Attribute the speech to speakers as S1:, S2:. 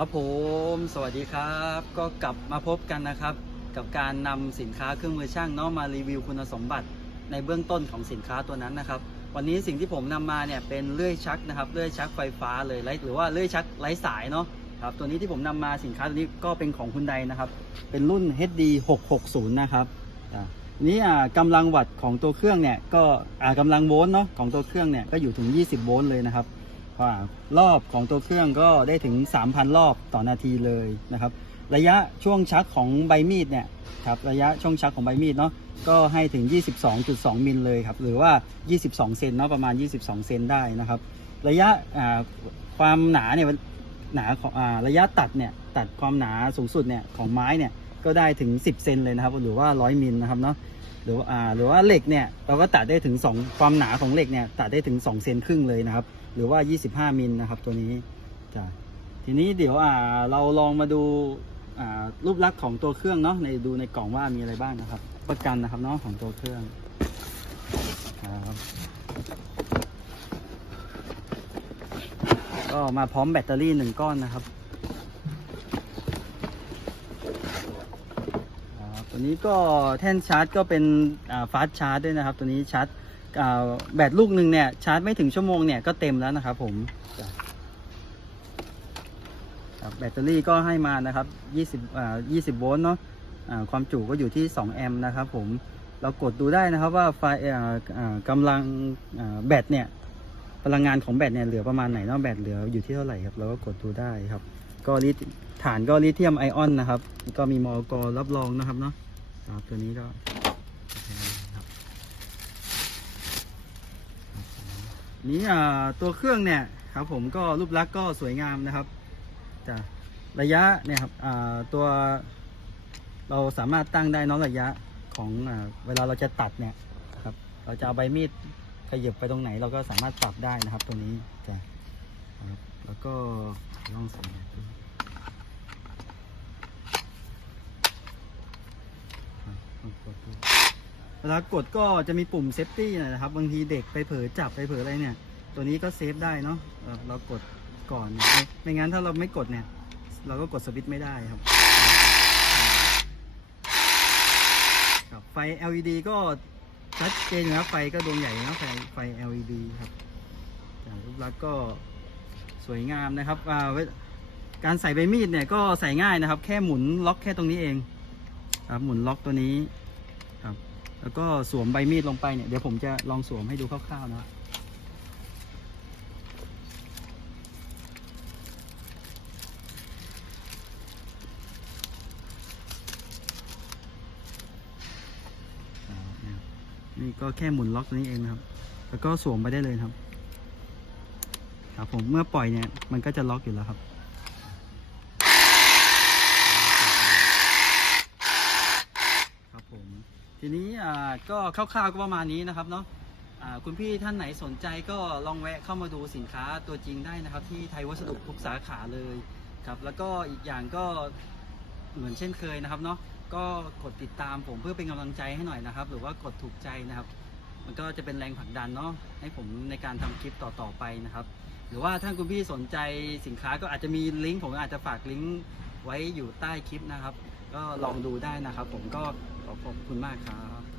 S1: ครับผมสวัสดีครับ ก็กลับมาพบกันนะครับ กับการนำสินค้าเครื่องมือช่างเนาะมารีวิวคุณสมบัติในเบื้องต้นของสินค้าตัวนั้นนะครับ วันนี้สิ่งที่ผมนำมาเนี่ยเป็นเลื่อยชักนะครับเลื่อยชักไฟฟ้าเลยไรหรือว่าเลื่อยชักไร้สายเนาะครับตัวนี้ที่ผมนำมาสินค้าตัวนี้ก็เป็นของคุณใดนะครับ เป็นรุ่น HD 660 นะครับอ่านี่อ่ากำลังวัตต์ของตัวเครื่องเนี่ยก็อ่ากำลังโวลต์เนาะของตัวเครื่องเนี่ยก็อยู่ถึง 20 โวลต์เลยนะครับ รอบของตัวเครื่องก็ได้ถึง 3,000 รอบต่อนาทีเลยนะครับ ระยะช่วงชักของใบมีดเนี่ยครับระยะช่วงชักของใบมีดเนาะก็ให้ถึง 22.2 มิลเลยครับหรือว่า 22 เซนเนาะประมาณ 22 เซนได้นะครับ ระยะความหนาเนี่ยหนาของระยะตัดเนี่ยตัดความหนาสูงสุดเนี่ยของไม้เนี่ยก็ได้ถึง 10 เซนเลยนะครับ หรือว่า 100 มิลนะครับเนาะหรือว่าอ่าหรือว่าเหล็กเนี่ยเราก็ตัดได้ถึง 2 ความหนาของเหล็กเนี่ยตัดได้ถึง 2 เซนครึ่งเลยนะครับ หรือว่า 25 มิลนะครับตัวนี้จ้ะทีนี้เดี๋ยวอ่าเราลองมาดูอ่ารูปลักษณ์ของตัวเครื่องเนาะในดูในกล่องว่ามีอะไรบ้างนะครับ ประกันนะครับเนาะของตัวเครื่องครับก็มาพร้อมแบตเตอรี่หนึ่งก้อนนะครับตัวนี้ก็แท่นชาร์จก็เป็นฟาสชาร์จด้วยนะครับ ตัวนี้ชาร์จ แบตลูกหนึ่งเนี่ยชาร์จไม่ถึงชั่วโมงเนี่ยก็เต็มแล้วนะครับผมครับแบตเตอรี่ก็ให้มานะครับ20อ่า20 โวลต์เนาะความจุก็อยู่ที่ 2 แอมป์นะครับผมเรากดดูได้นะครับว่าไฟอ่ากำลังแบตเนี่ยพลังงานของแบตเนี่ยเหลือประมาณไหนเนาะแบตเหลืออยู่ที่เท่าไหร่ครับเราก็กดดูได้ครับ ก็ลิฐานก็ลิเธียมไอออนนะครับ ก็มีมอกรับรองนะครับเนาะตัวนี้ก็ นี่ตัวเครื่องเนี่ยครับผมก็รูปลักษณ์ก็สวยงามนะครับจะระยะเนี่ยครับตัวเราสามารถตั้งได้น้องระยะของอเวลาเราจะตัดเนี่ยครับ เราจะเอาใบมีดขยับไปตรงไหน เราก็สามารถปรับได้นะครับตัวนี้จะแล้วก็ลองใส่ดูครับลองกดดู เว ลากดก็จะมีปุ่มเซฟตี้นะครับ บางทีเด็กไปเผลอจับไปเผลออะไรเนี่ย ตัวนี้ก็เซฟได้เนาะเเรากดก่อนไม่ไม่งั้นถ้าเราไม่กดเนี่ย เราก็กดสวิตช์ไม่ได้ครับครับ ไฟ LED ก็ชัดเจนนะไฟก็ดวงใหญ่นะไฟไฟ LED ครับรูปลักษณ์ก็สวยงามนะครับาการใส่ใบมีดเนี่ยก็ใส่ง่ายนะครับ แค่หมุนล็อกแค่ตรงนี้เองครับหมุนล็อกตัวนี้ แล้วก็สวมใบมีดลงไปเนี่ยเดี๋ยวผมจะลองสวมให้ดูคร่าวๆนะนี่ก็แค่หมุนล็อกตัวนี้เองนะครับ แล้วก็สวมไปได้เลยครับ ครับผมเมื่อปล่อยเนี่ยมันก็จะล็อกอยู่แล้วครับผม ทีนี้ก็คร่าวๆก็ประมาณนี้นะครับเนาะคุณพี่ท่านไหนสนใจก็ลองแวะเข้ามาดูสินค้าตัวจริงได้นะครับ ที่ไทยวัสดุทุกสาขาเลยครับแล้วก็อีกอย่างก็เหมือนเช่นเคยนะครับเนาะก็กดติดตามผมเพื่อเป็นกำลังใจให้หน่อยนะครับ หรือว่ากดถูกใจนะครับ มันก็จะเป็นแรงผลักดันเนาะให้ผมในการทำคลิปต่อๆไปนะครับ หรือว่าถ้าคุณพี่สนใจสินค้าก็อาจจะมีลิงก์ผมอาจจะฝากลิงก์ไว้อยู่ใต้คลิปนะครับ ก็ลองดูได้นะครับ ผมก็ขอขอบคุณมากครับ